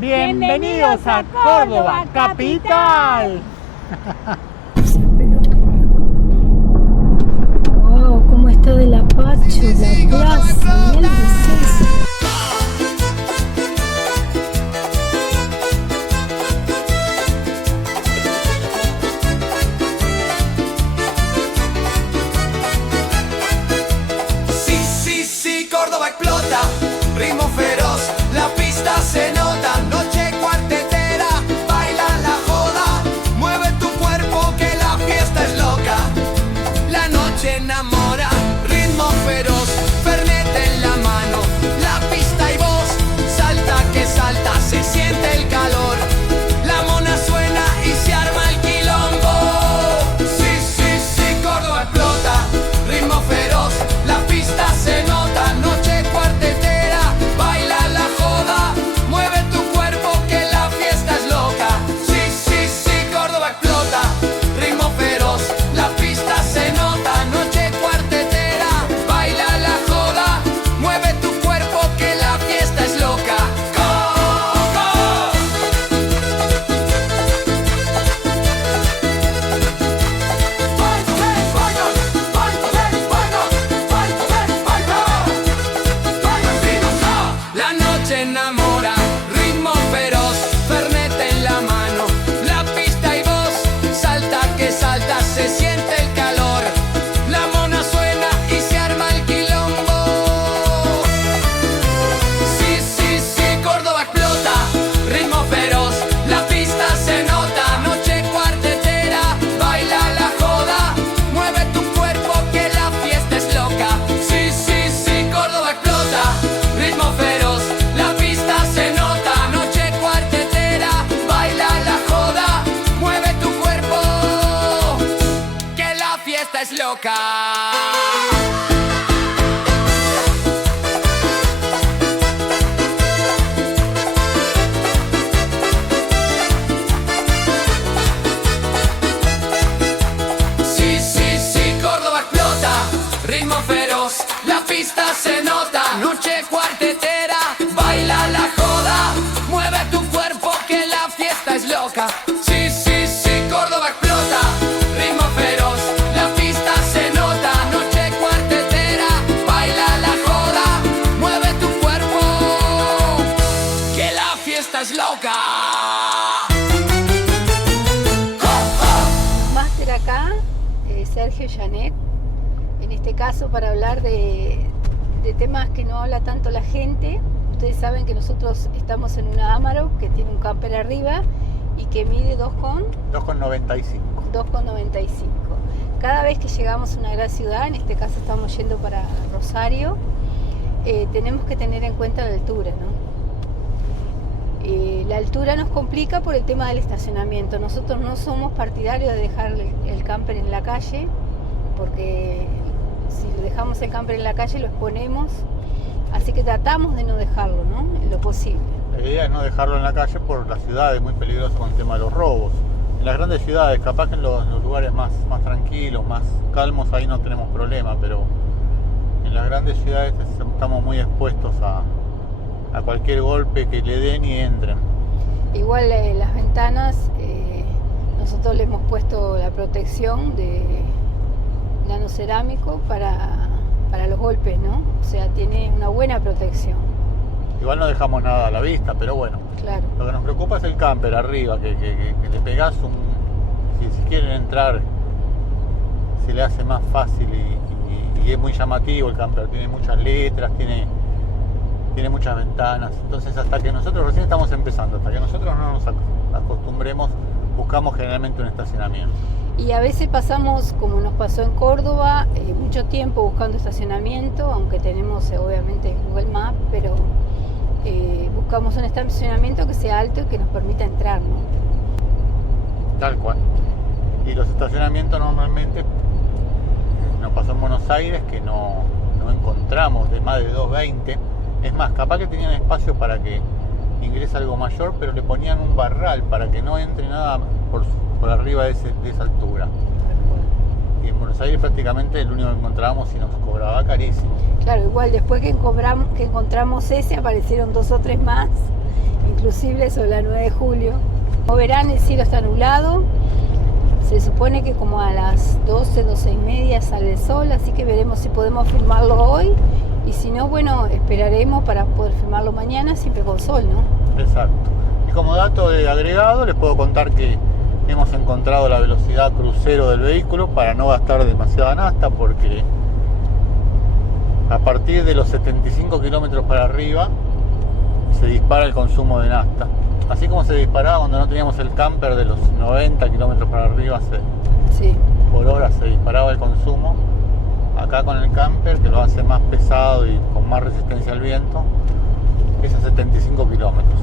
Bienvenidos a Córdoba, capital. Wow, cómo está de la Pacho, la plaza, mira el receso. Sí, Córdoba explota, ritmo feroz, la pista se nota, noche cuartetera, baila la joda, mueve tu cuerpo que la fiesta es loca, la noche enamora, ritmo feroz, Fernet en la mano, la pista y voz, salta que salta, se siente el calor, la mona suena y se arma el quilombo. Sí, Córdoba explota, ritmo feroz, la pista se nota, noche cuartetera, baila la joda, mueve tu cuerpo que la fiesta es loca. Sí, Córdoba explota, ritmo feroz, la pista se nota, noche cuartetera, baila la joda, mueve tu cuerpo que la fiesta es loca. La noche enamora, ritmo feroz, Fernet en la mano, la pista y voz, salta que salta, se siente el calor, la mona suena y se arma el quilombo. Sí, Córdoba explota, ritmo feroz, la pista se nota, noche cuartetera, baila la joda, mueve tu cuerpo que la fiesta es loca. Sí, Córdoba explota, ritmo feroz, la pista se nota, noche cuartetera, baila la joda, mueve tu cuerpo que la fiesta es loca. Sí, Córdoba explota, ritmo feroz, la pista se nota, noche cuartetera, baila la joda, mueve tu cuerpo que la fiesta es loca. Sí, Córdoba explota, ritmo feroz, la pista se nota, noche cuartetera, baila la joda, mueve tu cuerpo que la fiesta es loca. Máster acá, Sergio Janet, en este caso para hablar de temas que no habla tanto la gente. Ustedes saben que nosotros estamos en una Amarok que tiene un camper arriba y que mide 2,95. 2,95. Cada vez que llegamos a una gran ciudad, en este caso estamos yendo para Rosario, tenemos que tener en cuenta la altura, ¿no? La altura nos complica por el tema del estacionamiento. Nosotros no somos partidarios de dejar el camper en la calle, porque si lo dejamos el camper en la calle lo exponemos, así que tratamos de no dejarlo, ¿no? En lo posible. La idea es no dejarlo en la calle por las ciudades, muy peligroso con el tema de los robos. En las grandes ciudades, capaz que en los lugares más tranquilos, más calmos, ahí no tenemos problema, pero en las grandes ciudades estamos muy expuestos a cualquier golpe que le den y entren. Igual las ventanas, nosotros le hemos puesto la protección de nanocerámico para los golpes, ¿no? O sea, tiene una buena protección. Igual no dejamos nada a la vista, pero bueno. Claro. Lo que nos preocupa es el camper arriba, que le pegás si quieren entrar, se le hace más fácil y es muy llamativo el camper. Tiene muchas letras, tiene muchas ventanas. Entonces hasta que nosotros recién estamos empezando, hasta que nosotros no nos acostumbremos, buscamos generalmente un estacionamiento. Y a veces pasamos, como nos pasó en Córdoba, mucho tiempo buscando estacionamiento, aunque tenemos obviamente Google Maps, pero buscamos un estacionamiento que sea alto y que nos permita entrar, ¿no? Tal cual. Y los estacionamientos normalmente nos pasó en Buenos Aires que no encontramos de más de 220. Es más, capaz que tenían espacio para que ingrese algo mayor, pero le ponían un barral para que no entre nada por arriba de esa altura. Y en Buenos Buenos Aires prácticamente el único que encontrábamos y nos cobraba carísimo. Claro, igual después que encontramos ese aparecieron 2 o 3 más, inclusive sobre la 9 de julio. Como verán, el cielo está nublado, se supone que como a las 12, 12 y media sale el sol, así que veremos si podemos filmarlo hoy y si no, bueno, esperaremos para poder filmarlo mañana, siempre con sol, ¿no? Exacto. Y como dato de agregado les puedo contar que hemos encontrado la velocidad crucero del vehículo para no gastar demasiada nafta, porque a partir de los 75 kilómetros para arriba se dispara el consumo de nafta. Así como se disparaba cuando no teníamos el camper de los 90 kilómetros para arriba Sí. por hora se disparaba el consumo. Acá con el camper, que lo hace más pesado y con más resistencia al viento, es a 75 kilómetros.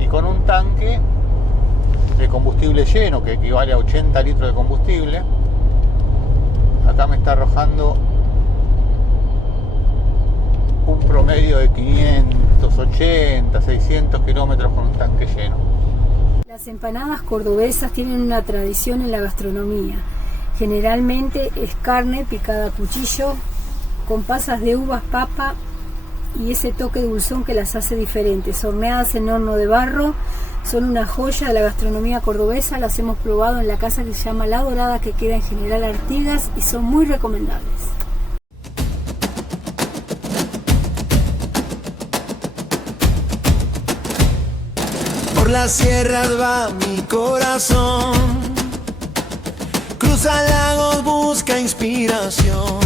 Y con un tanque de combustible lleno, que equivale a 80 litros de combustible, acá me está arrojando un promedio de 580, 600 kilómetros con un tanque lleno. Las empanadas cordobesas tienen una tradición en la gastronomía. Generalmente es carne picada a cuchillo, con pasas de uvas, papa y ese toque dulzón que las hace diferentes. Horneadas en horno de barro, son una joya de la gastronomía cordobesa. Las hemos probado en la casa que se llama La Dorada, que queda en General Artigas, y son muy recomendables. Por las sierras va mi corazón, cruza lagos, busca inspiración,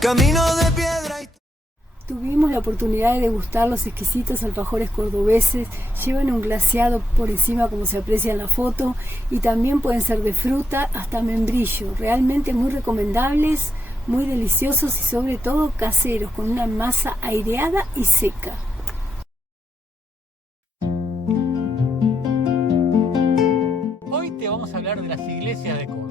camino de piedra y... Tuvimos la oportunidad de degustar los exquisitos alfajores cordobeses. Llevan un glaseado por encima, como se aprecia en la foto, y también pueden ser de fruta hasta membrillo. Realmente muy recomendables, muy deliciosos y sobre todo caseros, con una masa aireada y seca. Hoy te vamos a hablar de las iglesias de Córdoba.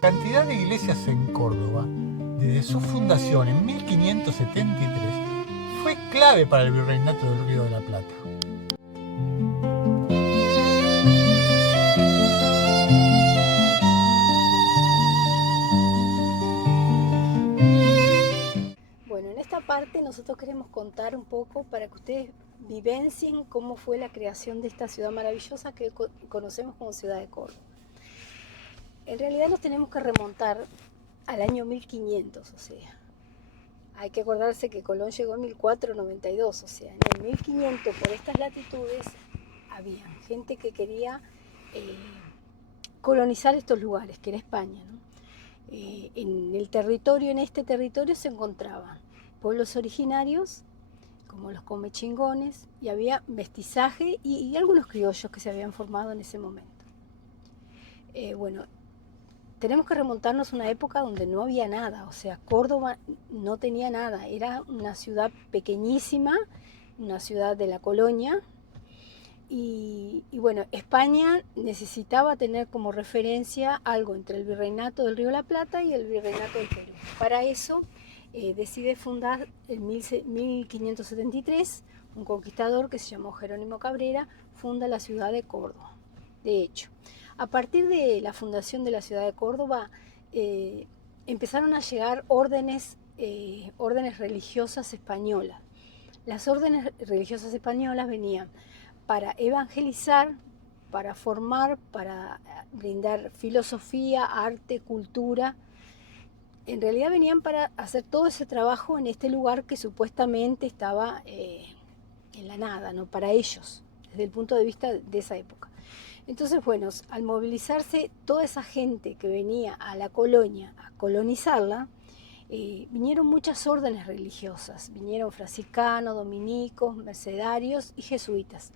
La cantidad de iglesias en Córdoba, desde su fundación en 1573, fue clave para el virreinato del Río de la Plata. Bueno, en esta parte nosotros queremos contar un poco para que ustedes vivencien cómo fue la creación de esta ciudad maravillosa que conocemos como Ciudad de Córdoba. En realidad nos tenemos que remontar al año 1500, o sea, hay que acordarse que Colón llegó en 1492, o sea, en el 1500 por estas latitudes había gente que quería colonizar estos lugares, que era España, ¿no? En este territorio se encontraban pueblos originarios, como los comechingones, y había mestizaje y algunos criollos que se habían formado en ese momento. Bueno, tenemos que remontarnos a una época donde no había nada, o sea, Córdoba no tenía nada, era una ciudad pequeñísima, una ciudad de la colonia, y bueno, España necesitaba tener como referencia algo entre el virreinato del Río de la Plata y el virreinato del Perú. Para eso decide fundar en 1573 un conquistador que se llamó Jerónimo Cabrera, funda la ciudad de Córdoba. De hecho, a partir de la fundación de la ciudad de Córdoba, empezaron a llegar órdenes religiosas españolas. Las órdenes religiosas españolas venían para evangelizar, para formar, para brindar filosofía, arte, cultura. En realidad venían para hacer todo ese trabajo en este lugar que supuestamente estaba en la nada, ¿no? Para ellos, desde el punto de vista de esa época. Entonces, bueno, al movilizarse toda esa gente que venía a la colonia a colonizarla, vinieron muchas órdenes religiosas, vinieron franciscanos, dominicos, mercedarios y jesuitas.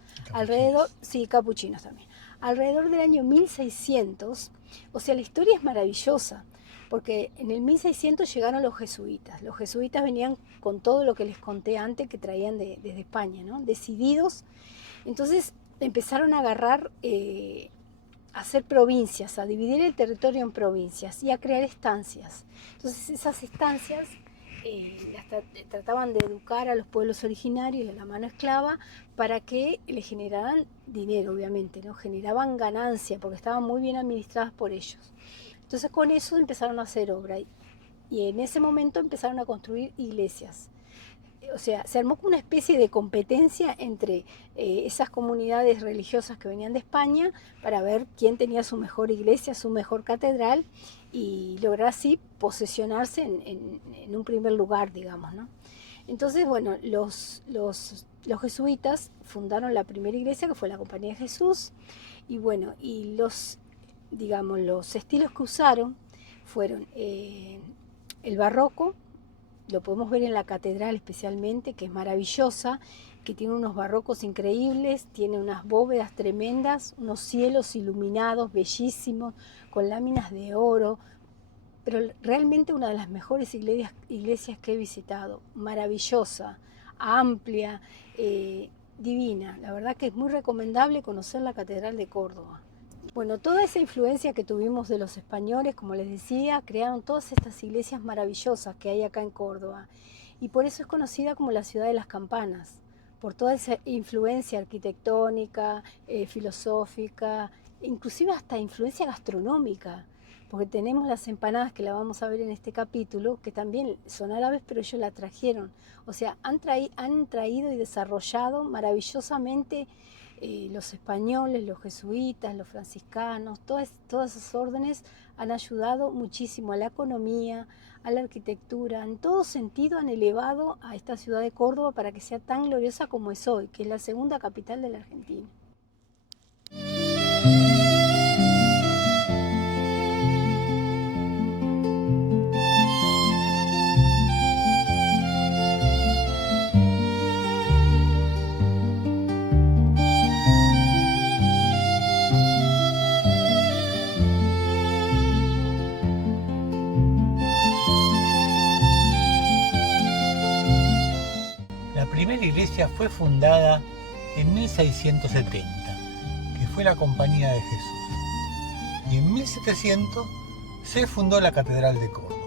Capuchinos también. Alrededor del año 1600, o sea, la historia es maravillosa, porque en el 1600 llegaron los jesuitas. Los jesuitas venían con todo lo que les conté antes que traían desde España, ¿no? Decididos. Entonces empezaron a agarrar, a hacer provincias, a dividir el territorio en provincias y a crear estancias. Entonces esas estancias trataban de educar a los pueblos originarios y a la mano esclava para que le generaran dinero, obviamente, ¿no? Generaban ganancia porque estaban muy bien administradas por ellos. Entonces con eso empezaron a hacer obra y en ese momento empezaron a construir iglesias. O sea, se armó como una especie de competencia entre esas comunidades religiosas que venían de España para ver quién tenía su mejor iglesia, su mejor catedral y lograr así posesionarse en un primer lugar, digamos, ¿no? Entonces, bueno, los jesuitas fundaron la primera iglesia, que fue la Compañía de Jesús, y bueno, y los estilos que usaron fueron el barroco. Lo podemos ver en la catedral especialmente, que es maravillosa, que tiene unos barrocos increíbles, tiene unas bóvedas tremendas, unos cielos iluminados, bellísimos, con láminas de oro, pero realmente una de las mejores iglesias que he visitado, maravillosa, amplia, divina. La verdad que es muy recomendable conocer la Catedral de Córdoba. Bueno, toda esa influencia que tuvimos de los españoles, como les decía, crearon todas estas iglesias maravillosas que hay acá en Córdoba. Y por eso es conocida como la ciudad de las campanas, por toda esa influencia arquitectónica, filosófica, inclusive hasta influencia gastronómica, porque tenemos las empanadas que la vamos a ver en este capítulo, que también son árabes, pero ellos la trajeron. O sea, han traído y desarrollado maravillosamente los españoles, los jesuitas, los franciscanos, todas esas órdenes han ayudado muchísimo a la economía, a la arquitectura, en todo sentido han elevado a esta ciudad de Córdoba para que sea tan gloriosa como es hoy, que es la segunda capital de la Argentina. La primera iglesia fue fundada en 1670, que fue la Compañía de Jesús, y en 1700 se fundó la Catedral de Córdoba.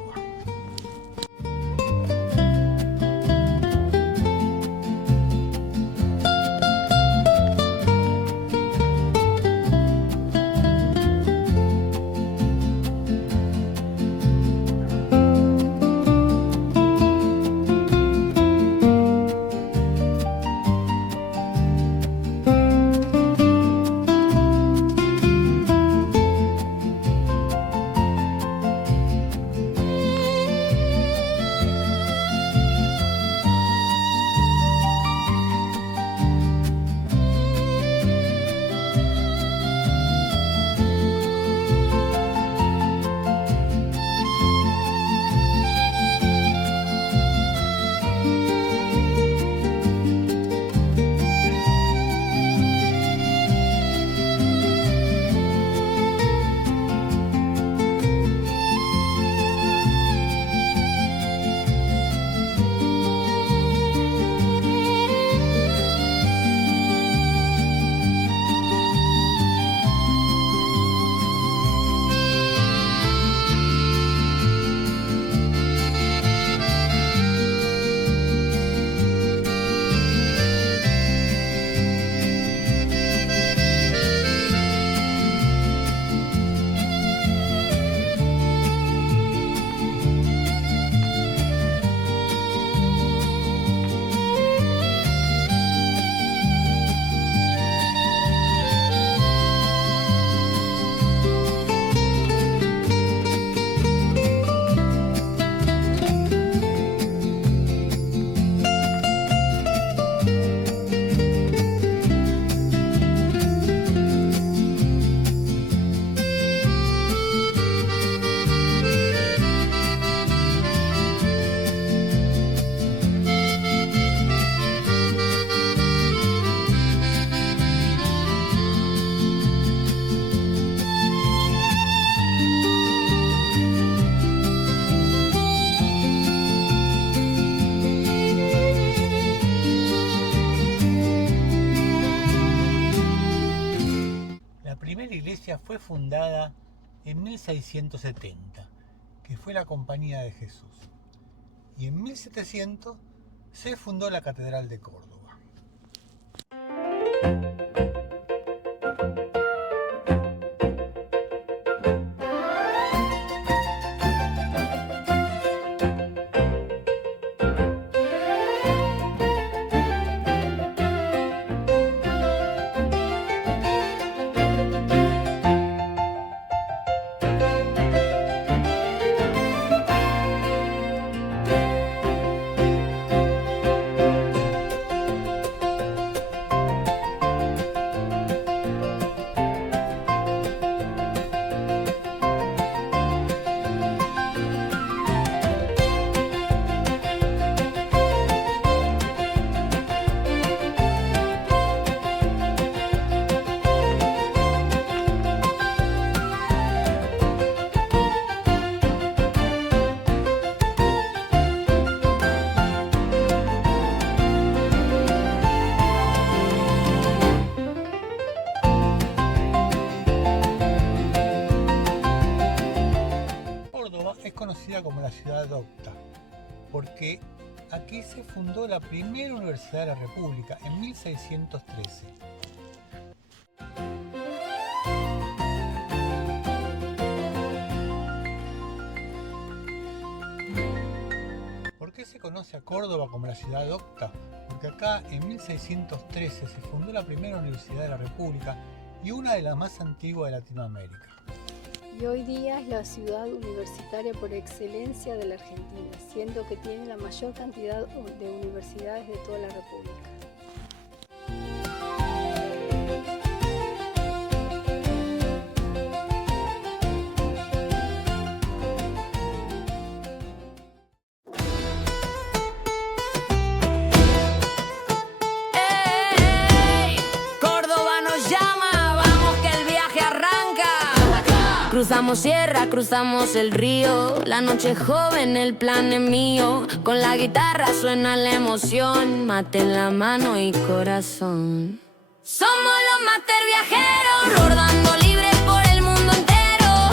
Fue fundada en 1670, que fue la Compañía de Jesús, y en 1700 se fundó la Catedral de Córdoba. Es conocida como la ciudad docta porque aquí se fundó la primera universidad de la República en 1613. ¿Por qué se conoce a Córdoba como la ciudad docta? Porque acá en 1613 se fundó la primera universidad de la República y una de las más antiguas de Latinoamérica. Y hoy día es la ciudad universitaria por excelencia de la Argentina, siendo que tiene la mayor cantidad de universidades de toda la República. Cruzamos sierra, cruzamos el río. La noche es joven, el plan es mío. Con la guitarra suena la emoción. Mate en la mano y corazón. Somos los Mater viajeros, rodando libres por el mundo entero.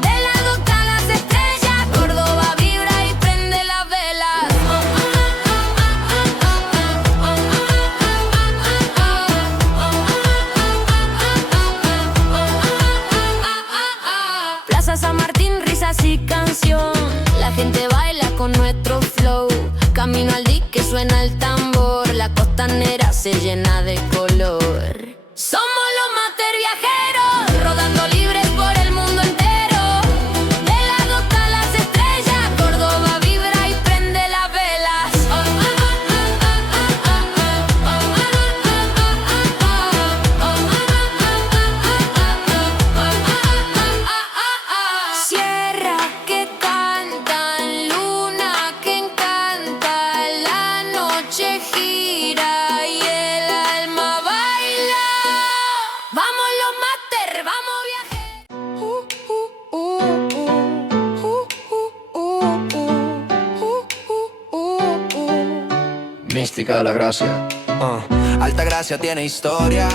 De la docta a las estrellas, Córdoba vibra y prende las velas. Plaza San Martín, risas y canción. La gente baila con nuestro flow. Camino al dique, suena el tambor. La costanera se llena de color. Somos los Mater viajeros, rodando libres por el mundo entero. De la docta a las estrellas, Córdoba vibra y prende las velas. Sierra que cantan, luna que encanta, la noche gira y el alma baila. Vamos los Mater, vamos viajeros. Mística la gracia. Alta Gracia tiene historia,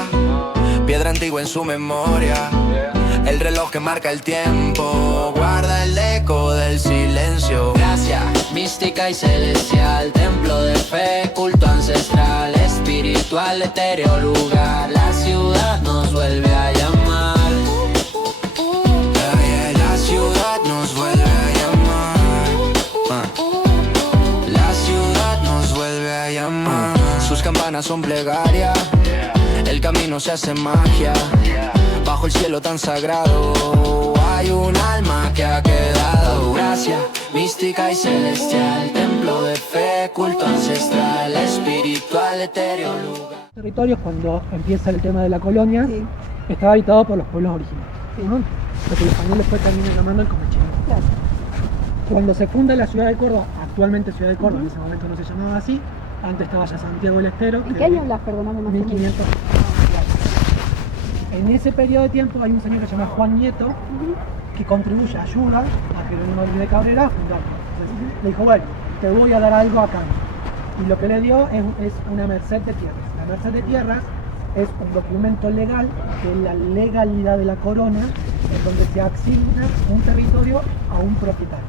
piedra antigua en su memoria. El reloj que marca el tiempo guarda el eco del silencio. Gracia, mística y celestial, templo de fe, culto ancestral, espiritual, etéreo lugar. La ciudad nos vuelve a llamar. La ciudad nos vuelve a llamar. La ciudad nos vuelve a llamar. Sus campanas son plegaria, el camino se hace magia. Bajo el cielo tan sagrado hay un alma que ha quedado. Gracia, mística y celestial, templo de fe, culto ancestral, espiritual, etéreo lugar. Territorios, cuando empieza el tema de la colonia, Sí. estaba habitado por los pueblos originarios, ¿no? Lo que los españoles fue también llamando el comechino. Claro. Cuando se funda la ciudad de Córdoba, actualmente ciudad de Córdoba, en ese momento no se llamaba así, antes estaba ya Santiago del Estero. ¿En que qué año hablas? Perdóname, más o menos. 1500. En ese periodo de tiempo hay un señor que se llama Juan Nieto, que contribuye, ayuda a Jerónimo de Cabrera a fundarlo. Entonces, le dijo, bueno, te voy a dar algo acá. Y lo que le dio es una merced de tierras. La merced de tierras es un documento legal de la legalidad de la corona, en donde se asigna un territorio a un propietario.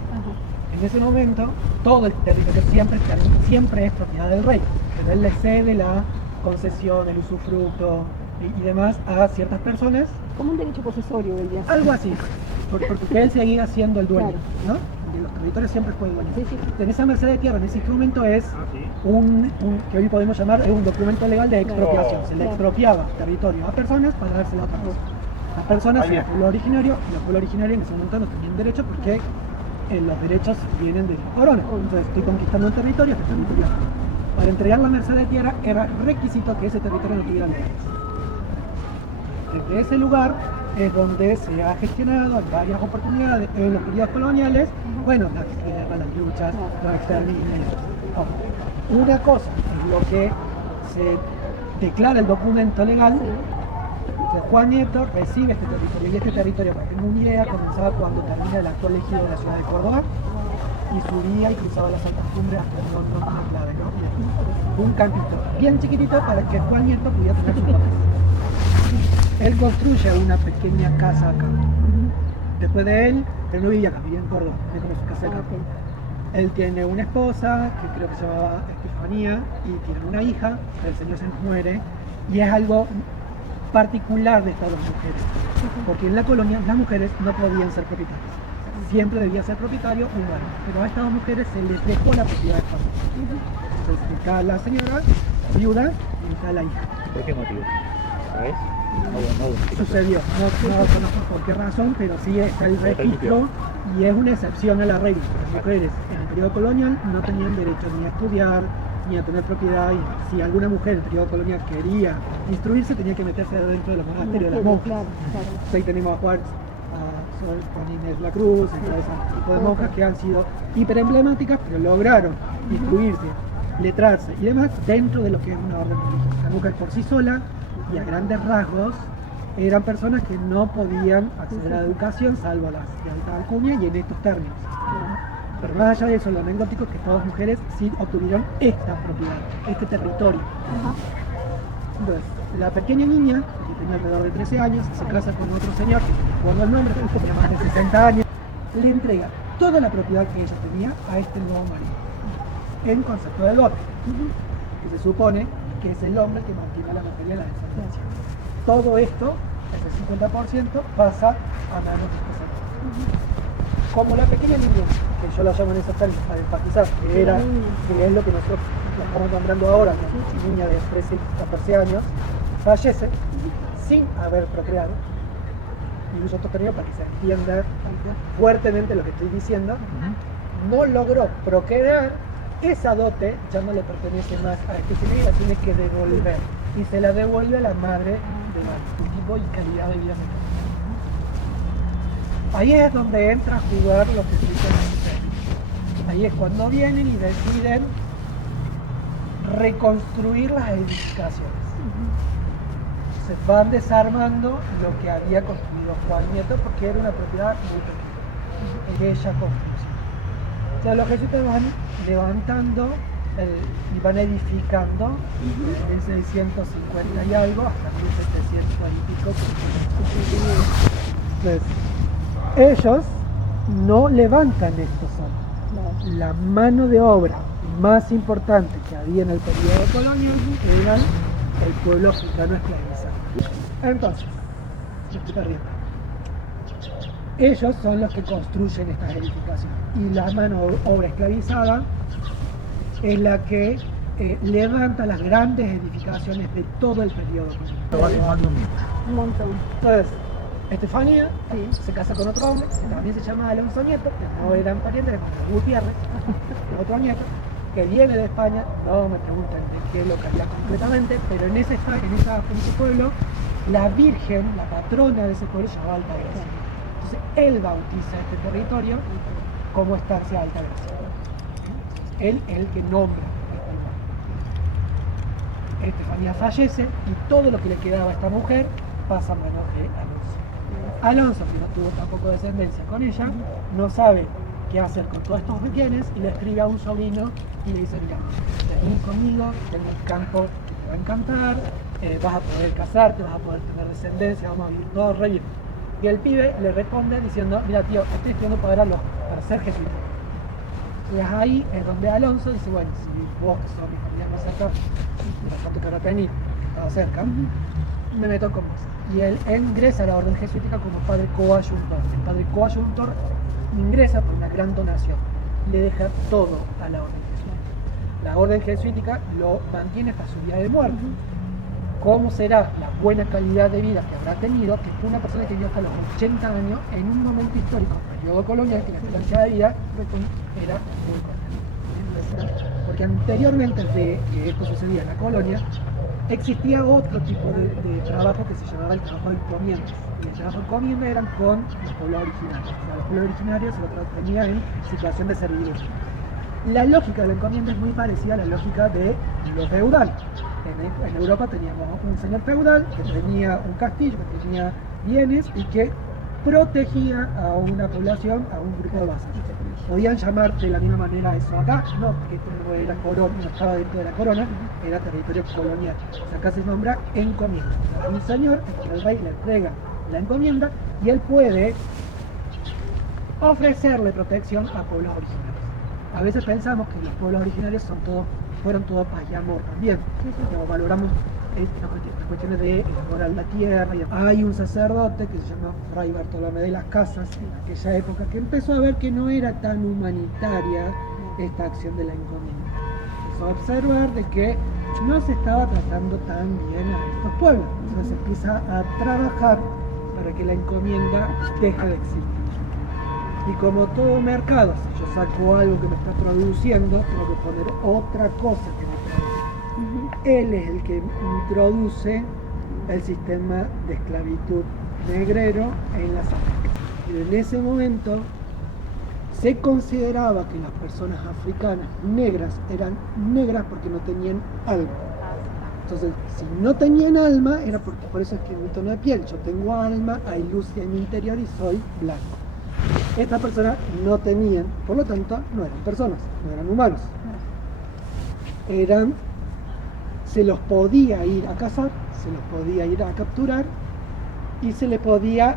En ese momento, todo el territorio siempre es propiedad del rey, pero él le cede la concesión, el usufructo y demás a ciertas personas, Como un derecho posesorio, veía. algo así, porque él seguía siendo el dueño, Claro. ¿no? De los territorios siempre fue el dueño. Sí, sí. En esa merced de tierra, en ese instrumento es que hoy podemos llamar un documento legal de expropiación. Se le Claro. expropiaba territorio a personas para dárselo a otras personas. Las personas eran pueblo originario, y los pueblos originarios en ese momento no tenían derecho porque los derechos vienen de la corona. Entonces estoy conquistando un territorio, este territorio. Para entregar la merced de tierra era requisito que ese territorio no tuviera leyes. Desde ese lugar es donde se ha gestionado en varias oportunidades en los periodos coloniales, bueno, las luchas, los exterminios. Una cosa es lo que se declara el documento legal. Entonces, Juan Nieto recibe este territorio, y este territorio, para que tengan una idea, comenzaba cuando termina el actual ejido de la ciudad de Córdoba y subía y cruzaba las altas cumbres hasta el Hondo Clave, ¿no? Un campito bien chiquitito para que Juan Nieto pudiera tener sus papeles. Él construye una pequeña casa acá. Después de él no vivía acá, vivía en Córdoba, tiene como su casa acá. Él tiene una esposa, que creo que se llamaba Estefanía, y tiene una hija, el señor se nos muere, y es algo particular de estas dos mujeres, porque en la colonia las mujeres no podían ser propietarias. Siempre debía ser propietario un varón, pero a estas dos mujeres se les dejó la propiedad de familia. Entonces está la señora, viuda, y está la hija. ¿Por qué motivo? ¿Sabes? Sucedió, no conozco por qué razón, pero sí está el registro y es una excepción a la regla. Las mujeres en el periodo colonial no tenían derecho ni a estudiar, ni a tener propiedad, y si alguna mujer en el periodo colonial quería instruirse, tenía que meterse dentro de los monasterios de las monjas. Claro, claro. Entonces, ahí tenemos a Juan, a Juan Inés La Cruz, y todo ese tipo de monjas que han sido hiper emblemáticas, pero lograron instruirse, letrarse y demás dentro de lo que es una orden religiosa. La mujer por sí sola y a grandes rasgos eran personas que no podían acceder a la educación salvo las de alta alcurnia y en estos términos. Pero más allá de eso, lo anecdótico es que todas las mujeres sí obtuvieron esta propiedad, este territorio. Entonces, la pequeña niña, que tenía alrededor de 13 años, se casa con otro señor, que no recuerdo el nombre, pero tenía más de 60 años, le entrega toda la propiedad que ella tenía a este nuevo marido, en concepto de dote, que se supone que es el hombre que mantiene a la mujer y a la descendencia. Todo esto, ese 50%, pasa a manos de este señor. Como la pequeña niña, que yo la llamo en esos términos para enfatizar, que es lo que nosotros estamos nombrando ahora, una niña de 13 a 14 años, fallece sin haber procreado, y uso estos términos para que se entienda fuertemente lo que estoy diciendo, no logró procrear, esa dote ya no le pertenece más a este señor y la tiene que devolver, y se la devuelve a la madre de tipo y calidad de vida menor. Ahí es donde entra a jugar lo que se dice en la mujer. Ahí es cuando vienen y deciden reconstruir las edificaciones. Se van desarmando lo que había construido Juan Nieto porque era una propiedad muy pequeña, bella construcción. O sea, los jesuitas van levantando y van edificando en 1650 y algo hasta 1700 y pico. Entonces, ellos no levantan esto solo. La mano de obra más importante que había en el periodo colonial era el pueblo africano esclavizado. Entonces, me estoy perdiendo. Ellos son los que construyen estas edificaciones y la mano de obra esclavizada es la que levanta las grandes edificaciones de todo el periodo colonial. Un montón. Entonces, Estefanía se casa con otro hombre, que también se llama Alonso Nieto, que no eran parientes, eran Gutiérrez, otro nieto, que viene de España, no me preguntan de qué localidad concretamente, pero en ese pueblo, la Virgen, la patrona de ese pueblo, se llama Altagracia. Entonces, él bautiza este territorio como Estancia Altagracia. Él es el que nombra este lugar. Estefanía fallece y todo lo que le quedaba a esta mujer pasa a manos de Alonso. Alonso, que no tuvo tampoco descendencia con ella, no sabe qué hacer con todos estos bienes y le escribe a un sobrino y le dice: mira, vení conmigo, tengo un campo que te va a encantar, vas a poder casarte, vas a poder tener descendencia, vamos a vivir todo re bien. Y el pibe le responde diciendo: mira tío, estoy estudiando para ser jesuita. Entonces ahí es donde Alonso dice, bueno, si vos que sos mi familia más cerca, bastante carapení, estaba cerca, me meto con vos. Y él ingresa a la orden jesuítica como padre coayuntor. El padre coayuntor ingresa por una gran donación, le deja todo a la orden jesuítica. La orden jesuítica lo mantiene hasta su día de muerte. ¿Cómo será la buena calidad de vida que habrá tenido? Que fue una persona que vivió hasta los 80 años en un momento histórico, periodo colonial, que la esperanza de vida era muy corta. Porque anteriormente de que esto sucedía en la colonia, existía otro tipo de trabajo que se llamaba el trabajo de encomiendas. Y el trabajo de encomienda eran con los pueblos originarios. O sea, los pueblos originarios se lo tenía en situación de servidumbre. La lógica de la encomienda es muy parecida a la lógica de lo feudal. En Europa teníamos un señor feudal que tenía un castillo, que tenía bienes y que protegía a una población, a un grupo de vasallos. Podían llamar de la misma manera eso acá, no, porque esto no era corona, no estaba dentro de la corona, era territorio colonial. O sea, acá se nombra encomienda. O sea, un señor, el rey le entrega la encomienda y él puede ofrecerle protección a pueblos originarios. A veces pensamos que los pueblos originarios fueron todos paz y amor también. Como valoramos las cuestiones de amor a la tierra. Hay un sacerdote que se llama Fray Bartolomé de las Casas en aquella época que empezó a ver que no era tan humanitaria esta acción de la encomienda. Empezó a observar de que no se estaba tratando tan bien a estos pueblos. Entonces empieza a trabajar para que la encomienda deje de existir. Y como todo mercado, si yo saco algo que me está produciendo, tengo que poner otra cosa que me produce. Él es el que introduce el sistema de esclavitud negrero en las Áfricas. Y en ese momento se consideraba que las personas africanas negras eran negras porque no tenían alma. Entonces, si no tenían alma, era porque por eso es que mi tono de piel, yo tengo alma, hay luz en mi interior y soy blanco. Estas personas no tenían, por lo tanto, no eran personas, no eran humanos. Se los podía ir a cazar, se los podía ir a capturar y se le podía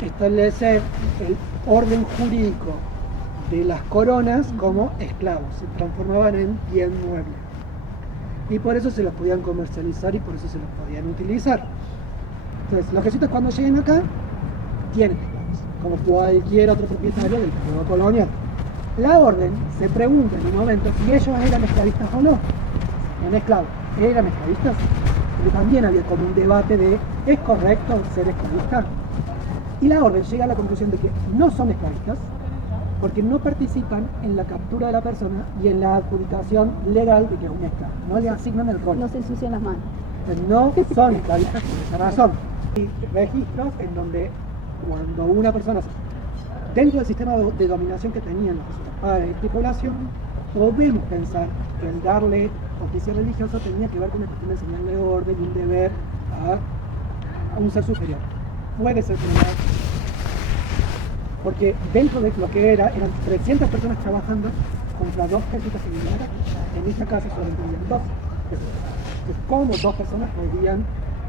establecer el orden jurídico de las coronas como esclavos, se transformaban en bien mueble. Y por eso se los podían comercializar y por eso se los podían utilizar. Entonces, los jesuitas cuando lleguen acá, tienen como cualquier otro propietario del periodo colonial. La orden se pregunta en un momento si ellos eran esclavistas o no. Eran esclavos, ¿eran esclavistas? Pero también había como un debate de ¿es correcto ser esclavista? Y la orden llega a la conclusión de que no son esclavistas porque no participan en la captura de la persona y en la adjudicación legal de que es un esclavo. No le asignan el rol. No se ensucian las manos. No son esclavistas por esa razón. Hay registros en donde cuando una persona, dentro del sistema de dominación que tenían los jesuitas para esta población, podemos pensar que el darle oficio religioso tenía que ver con una cuestión de enseñarle orden y un deber a un ser superior. Puede ser criminal, porque dentro de lo que eran 300 personas trabajando contra 2 jesuitas que vivían acá. En esta casa solo vivían 2 jesuitas. Entonces, ¿cómo 2 personas podían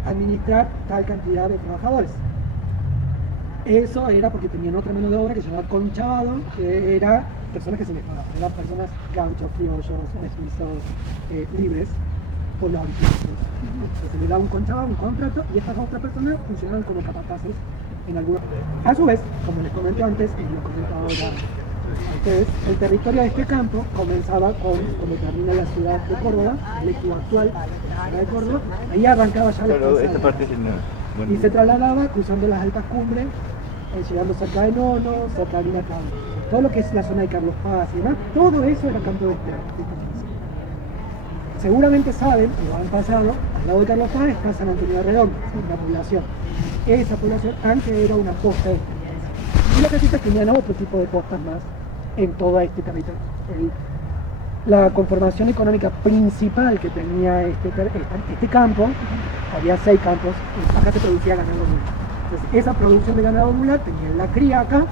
administrar tal cantidad de trabajadores? Eso era porque tenían otra mano de obra que se llamaba conchabado, que era personas que se les pagaban, eran personas gauchos, criollos, mestizos, libres, por los originales. Entonces se les daba un conchabado, un contrato, y estas otras personas funcionaban como capataces en algunos. A su vez, como les comenté antes, y lo comento ahora a ustedes, el territorio de este campo comenzaba como termina la ciudad de Córdoba, el ejido actual, la ciudad de Córdoba, ahí arrancaba ya la esta parte y se trasladaba cruzando las altas cumbres, llegando cerca de Nono, cerca de Vinacabal. Todo lo que es la zona de Carlos Paz y demás, todo eso era campo de esclavos. Seguramente saben, o han pasado, al lado de Carlos Paz está San Antonio de Redondo, la población. Esa población antes era una posta de esclavos. Y los jesuitas tenían otro tipo de postas más en todo este territorio. La conformación económica principal que tenía este campo, había 6 campos, acá se producía ganado mular. Entonces esa producción de ganado mular tenían la cría acá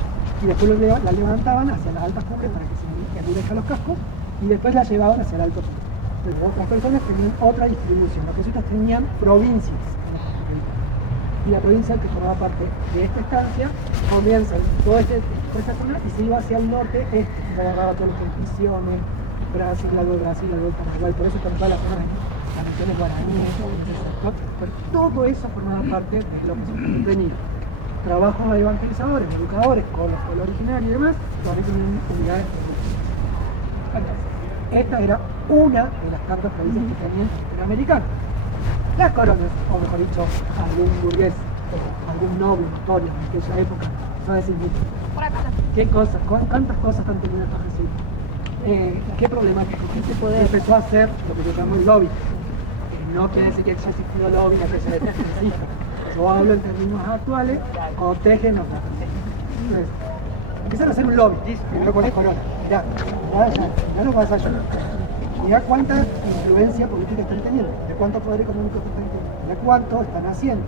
y después la levantaban hacia las altas cumbres para que se endurezcan los cascos y después la llevaban hacia el alto punto. Entonces otras personas tenían otra distribución, los jesuitas tenían provincias. y la provincia que formaba parte de esta estancia comienza toda esta zona y se iba hacia el norte, que agarraba todo lo que es Misiones, Brasil, algo de Paraguay, por eso están todas las zonas de las regiones guaraníes, pero todo eso formaba parte de lo que se tenía. Trabajos de evangelizadores, de educadores con los pueblos originarios y demás, también tenían unidades. Esta era una de las tantas provincias que tenía el imperio americano. Las coronas, o mejor dicho, algún burgués o algún noble notorio en aquella época, va a decir, ¿qué cosas, cuántas cosas están teniendo estos jesuitas? ¿Qué problemática? ¿Qué poder empezó a hacer lo que yo llamo el lobby? No quiere decir que haya existido lobby en aquella época. Yo hablo en términos actuales, o tejen o entonces, empiezan a hacer un lobby, primero con el corona. Mirá no vas allá. Mirá cuánta influencia política están teniendo, de cuánto poder económico están teniendo, de cuánto están haciendo.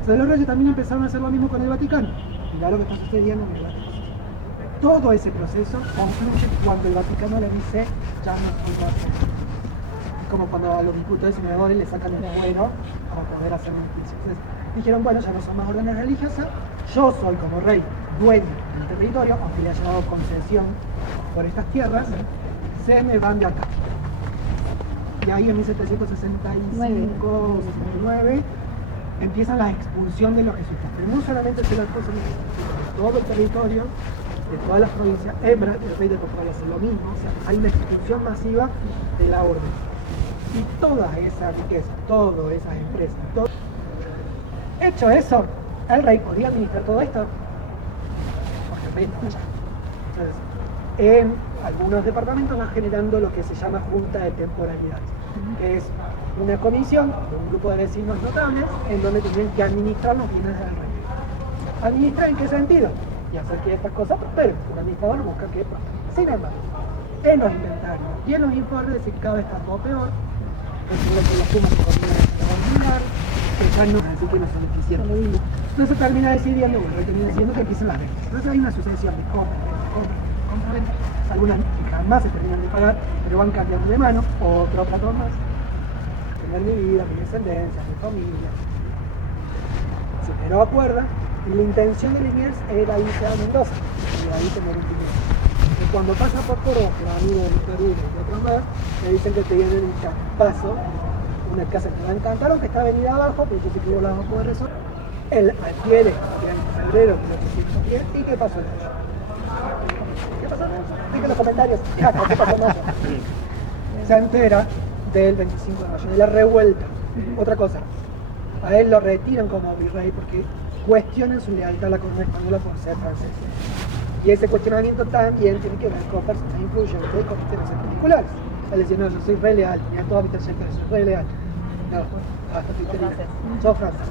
Entonces los reyes también empezaron a hacer lo mismo con el Vaticano. Mirá lo que está sucediendo en el Vaticano. Todo ese proceso concluye cuando el Vaticano le dice, ya no soy más. Como cuando a los diputados y senadores le sacan el cuero para poder hacer justicia. Entonces dijeron, bueno, ya no son más órdenes religiosas, yo soy como rey dueño del territorio, aunque le haya dado concesión por estas tierras, se me van de acá. Y ahí en 1765, 69, empieza la expulsión de los jesuitas. Pero no solamente se las cosas, todo el territorio de todas las provincias, el rey de Portugal hace lo mismo, o sea, hay una expulsión masiva de la orden. Y toda esa riqueza, todas esas empresas, todo. Hecho eso, el rey podía administrar todo esto, porque el rey estaba allá. Entonces, en algunos departamentos va generando lo que se llama Junta de Temporalidad, que es una comisión de un grupo de vecinos notables en donde tienen que administrar los bienes del rey. ¿Administrar en qué sentido? Y hacer que estas cosas prosperen. Un administrador busca que prosperen. Sin embargo, en los inventarios y en los informes dice que cada vez está todo peor, que la suma se comienza a olvidar, que ya no, así que no se les quisiera lo mismo. Entonces termina decidiendo, bueno, él termina diciendo que empiecen las ventas. Entonces hay una sucesión de compra, venta. Algunas jamás se terminan de pagar, pero van cambiando de mano, otro patrón más. Tener mi vida, mi descendencia, mi familia. Se generó acuerdo y la intención de Liniers era irse a Mendoza y ahí tener un dinero. Y cuando pasa por Córdoba, que va amigo de Perú y de otros más, le dicen que te vienen un paso, una casa que va a encantar, aunque está venida abajo, pero yo sé que vos la vas a poder resolver. Él adquiere en febrero de 1810, ¿y qué pasó en ello? ¿Qué pasó? Dejen los comentarios. ¿Qué pasó en ello? Se entera del 25 de mayo, de la revuelta. Otra cosa, a él lo retiran como virrey porque cuestionan su lealtad a la corona española por ser francés. Y ese cuestionamiento también tiene que ver con personas influyentes y con intereses particulares. Él decía, no, yo soy re leal, tenía toda mi trayectoria, soy re leal. No, hasta tu interés. Sos francés.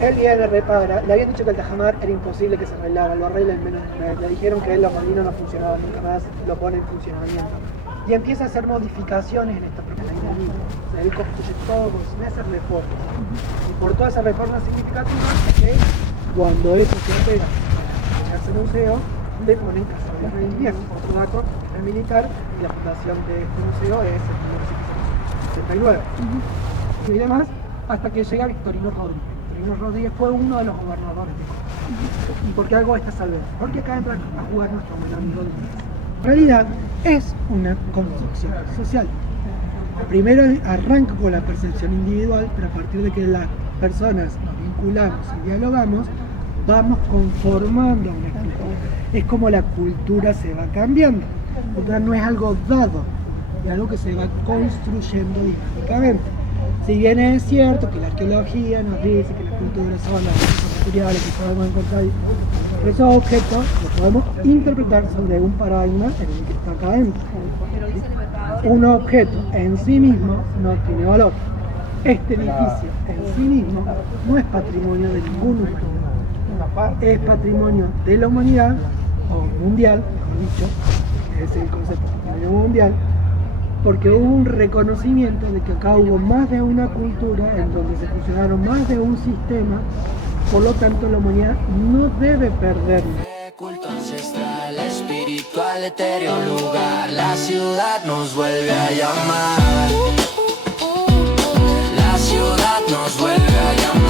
Él viene, repara, le habían dicho que el tajamar era imposible que se arreglara, lo arregla en menos de un mes. Le dijeron que los molinos no funcionaban nunca más, lo pone en funcionamiento. Y empieza a hacer modificaciones en esta propiedad. O sea, él construye todo, sin hacer reformas. Y por todas esas reformas significativas, que cuando eso se opera en el museo, le ponen Casa de la Reina. Otro dato, el militar, y la fundación de este museo es en 1969. Y demás, hasta que llega Victorino Rodríguez. Victorino Rodríguez fue uno de los gobernadores de Córdoba. ¿Y por qué hago esta salvedad? Porque acá entra a jugar nuestro buen amigo Liniers. En realidad es una construcción social. Primero arranca con la percepción individual, pero a partir de que las personas nos vinculamos y dialogamos, vamos conformando una cultura. Es como la cultura se va cambiando. La cultura no es algo dado, es algo que se va construyendo dinámicamente. Si bien es cierto que la arqueología nos dice que la cultura son las cosas materiales que podemos encontrar, esos objetos los podemos interpretar sobre un paradigma en el que está acá adentro. Un objeto en sí mismo no tiene valor. Este edificio en sí mismo no es patrimonio de ningún humano. Es patrimonio de la humanidad, o mundial, mejor dicho, que es el concepto de patrimonio mundial, porque hubo un reconocimiento de que acá hubo más de una cultura en donde se fusionaron más de un sistema, por lo tanto la humanidad no debe perderlo. Culto ancestral, espiritual, etéreo lugar, la ciudad nos vuelve a llamar. La ciudad nos vuelve a llamar.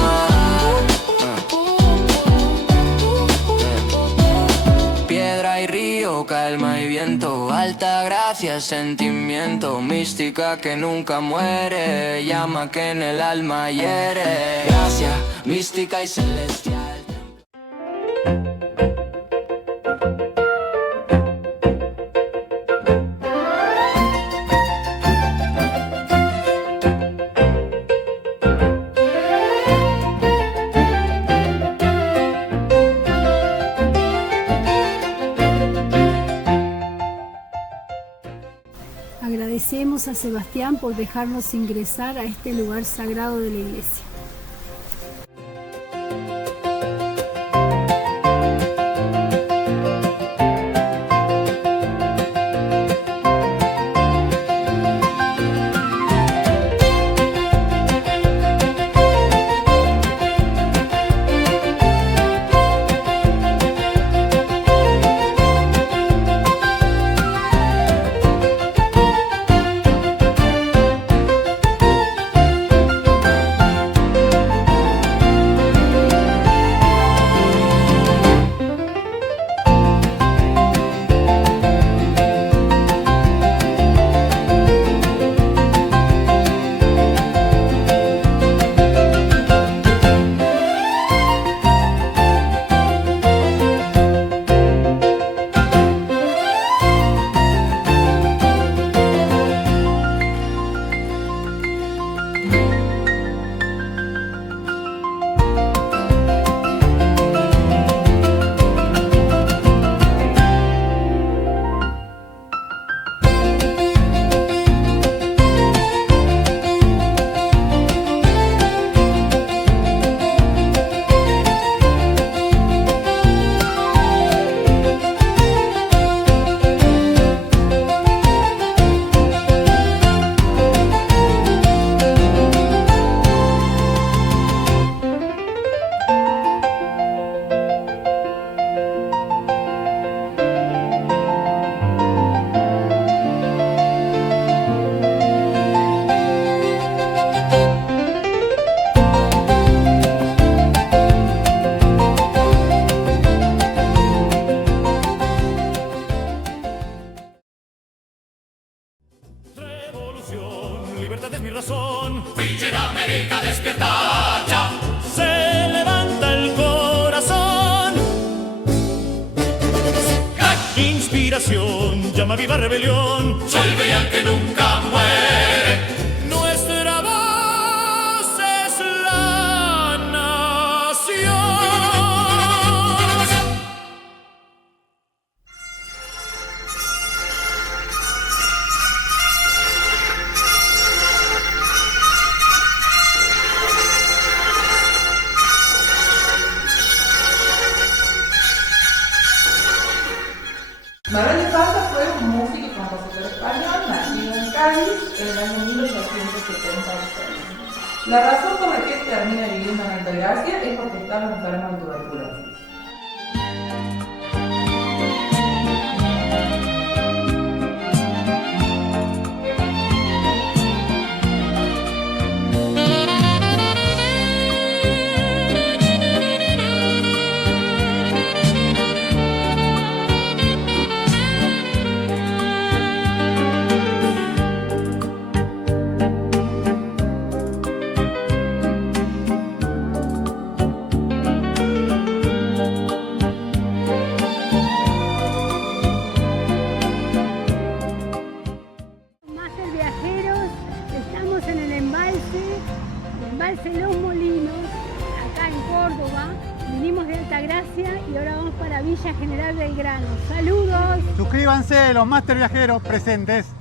frío, calma y viento, alta gracia, sentimiento, mística que nunca muere, llama que en el alma hiere, gracia, mística y celestial. Agradecemos a Sebastián por dejarnos ingresar a este lugar sagrado de la iglesia. Libertad es mi razón. Pinche América, despierta ya. Se levanta el corazón. Inspiración, llama viva rebelión. Soy el que nunca muere. Nuestra voz es la nación. Manuel de Falla fue un músico y compositor español nacido en Cádiz en el año 1876. La razón por la que termina viviendo en Altagracia es porque estaba enfermo de tuberculosis. Los Molinos, acá en Córdoba. Vinimos de Altagracia y ahora vamos para Villa General Belgrano. ¡Saludos! Suscríbanse, los Máster Viajeros presentes.